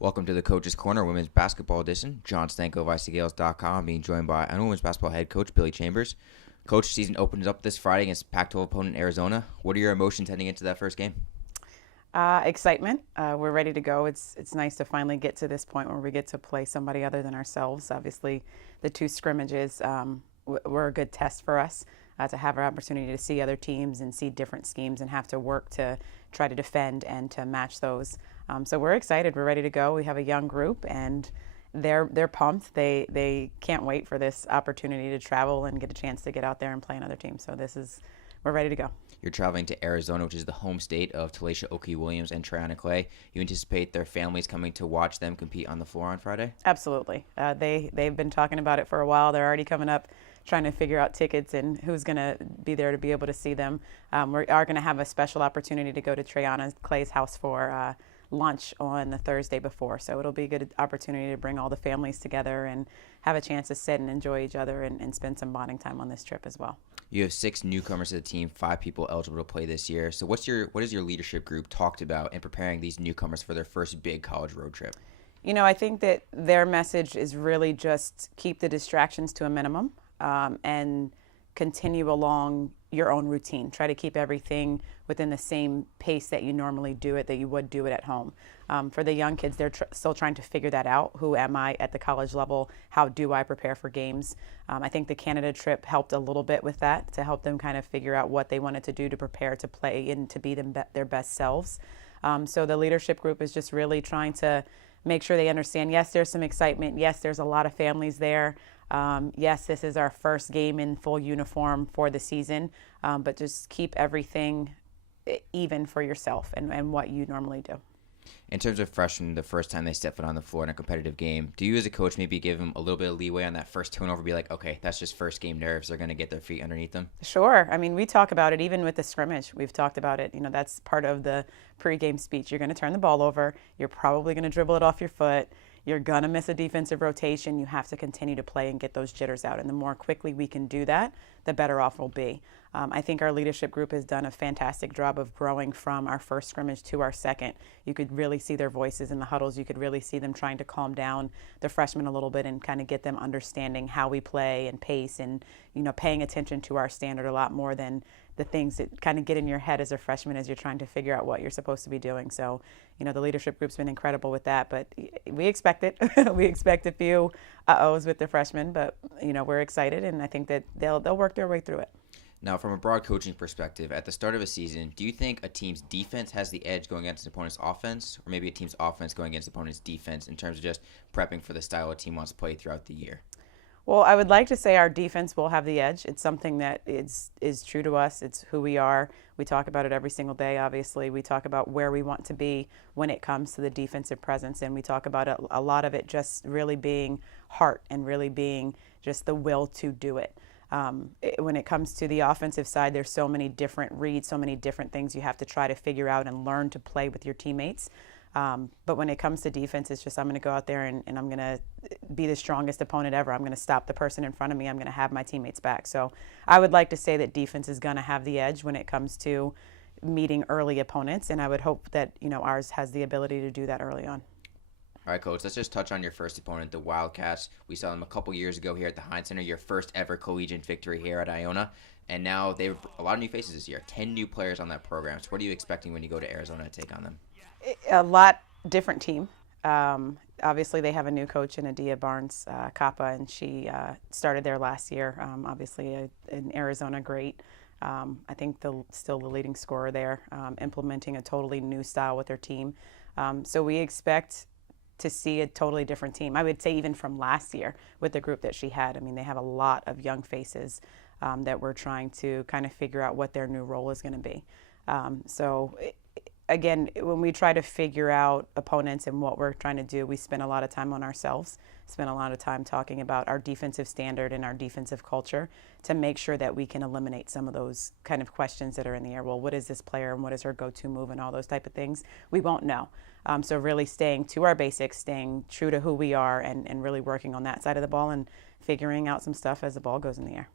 Welcome to the Coach's Corner, Women's Basketball Edition. John Stanko of ICGales.com, being joined by Iona Women's Basketball Head Coach Billi Chambers. Coach, season opens up this Friday against Pac-12 opponent Arizona. What are your emotions heading into that first game? Excitement. We're ready to go. It's nice to finally get to this point where we get to play somebody other than ourselves. Obviously, the two scrimmages were a good test for us to have our opportunity to see other teams and see different schemes and have to work to try to defend and to match those. So we're excited. We're ready to go. We have a young group and they're pumped. They can't wait for this opportunity to travel and get a chance to get out there and play another team. So we're ready to go. You're traveling to Arizona, which is the home state of Talasha Oki-Williams and Triana Clay. You anticipate their families coming to watch them compete on the floor on Friday? Absolutely. They've been talking about it for a while. They're already coming up trying to figure out tickets and who's going to be there to be able to see them. We are going to have a special opportunity to go to Triana Clay's house for lunch on the Thursday before. So it'll be a good opportunity to bring all the families together and have a chance to sit and enjoy each other and spend some bonding time on this trip as well. You have 6 newcomers to the team, 5 people eligible to play this year. So what is your leadership group talked about in preparing these newcomers for their first big college road trip? You know, I think that their message is really just keep the distractions to a minimum and continue along your own routine. Try to keep everything within the same pace that you normally do it, that you would do it at home. For the young kids, they're still trying to figure that out. Who am I at the college level? How do I prepare for games? I think the Canada trip helped a little bit with that to help them kind of figure out what they wanted to do to prepare to play and to be their best selves. So the leadership group is just really trying to make sure they understand, yes, there's some excitement. Yes, there's a lot of families there. Yes, this is our first game in full uniform for the season, but just keep everything even for yourself and what you normally do. In terms of freshmen, the first time they step foot on the floor in a competitive game, do you as a coach maybe give them a little bit of leeway on that first turnover, be like, okay, that's just first game nerves. They're going to get their feet underneath them? Sure. I mean, we talk about it even with the scrimmage. We've talked about it. You know, that's part of the pregame speech. You're going to turn the ball over. You're probably going to dribble it off your foot. You're going to miss a defensive rotation. You have to continue to play and get those jitters out. And the more quickly we can do that, the better off we'll be. I think our leadership group has done a fantastic job of growing from our first scrimmage to our second. You could really see their voices in the huddles. You could really see them trying to calm down the freshmen a little bit and kind of get them understanding how we play and pace and, you know, paying attention to our standard a lot more than the things that kind of get in your head as a freshman as you're trying to figure out what you're supposed to be doing. So, you know, the leadership group's been incredible with that, but we expect it. We expect a few uh-ohs with the freshmen, but, you know, we're excited, and I think that they'll work their way through it. Now, from a broad coaching perspective, at the start of a season, do you think a team's defense has the edge going against an opponent's offense, or maybe a team's offense going against an opponent's defense in terms of just prepping for the style a team wants to play throughout the year? Well, I would like to say our defense will have the edge. It's something that is true to us. It's who we are. We talk about it every single day, obviously. We talk about where we want to be when it comes to the defensive presence, and we talk about it, a lot of it just really being heart and really being just the will to do it. When it comes to the offensive side, there's so many different reads, so many different things you have to try to figure out and learn to play with your teammates. But when it comes to defense, it's just I'm going to go out there and I'm going to be the strongest opponent ever. I'm going to stop the person in front of me. I'm going to have my teammates back. So I would like to say that defense is going to have the edge when it comes to meeting early opponents, and I would hope that, you know, ours has the ability to do that early on. All right, Coach, let's just touch on your first opponent, the Wildcats. We saw them a couple years ago here at the Heinz Center, your first ever collegiate victory here at Iona. And now they have a lot of new faces this year, 10 new players on that program. So what are you expecting when you go to Arizona to take on them? A lot different team. Obviously, they have a new coach in Adia Barnes Kappa, and she started there last year. Obviously, an Arizona great. I think still the leading scorer there, implementing a totally new style with their team. So we expect to see a totally different team. I would say even from last year with the group that she had. I mean, they have a lot of young faces that we're trying to kind of figure out what their new role is going to be. Again, when we try to figure out opponents and what we're trying to do, we spend a lot of time on ourselves, spend a lot of time talking about our defensive standard and our defensive culture to make sure that we can eliminate some of those kind of questions that are in the air. Well, what is this player and what is her go-to move and all those type of things? We won't know. So really staying to our basics, staying true to who we are, and really working on that side of the ball and figuring out some stuff as the ball goes in the air.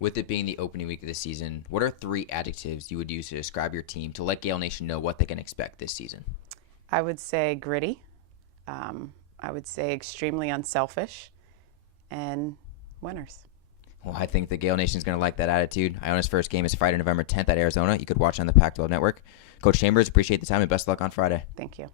With it being the opening week of the season, what are 3 adjectives you would use to describe your team to let Gael Nation know what they can expect this season? I would say gritty, I would say extremely unselfish, and winners. Well, I think the Gale Nation is going to like that attitude. Iona's first game is Friday, November 10th at Arizona. You could watch on the Pac-12 Network. Coach Chambers, appreciate the time and best of luck on Friday. Thank you.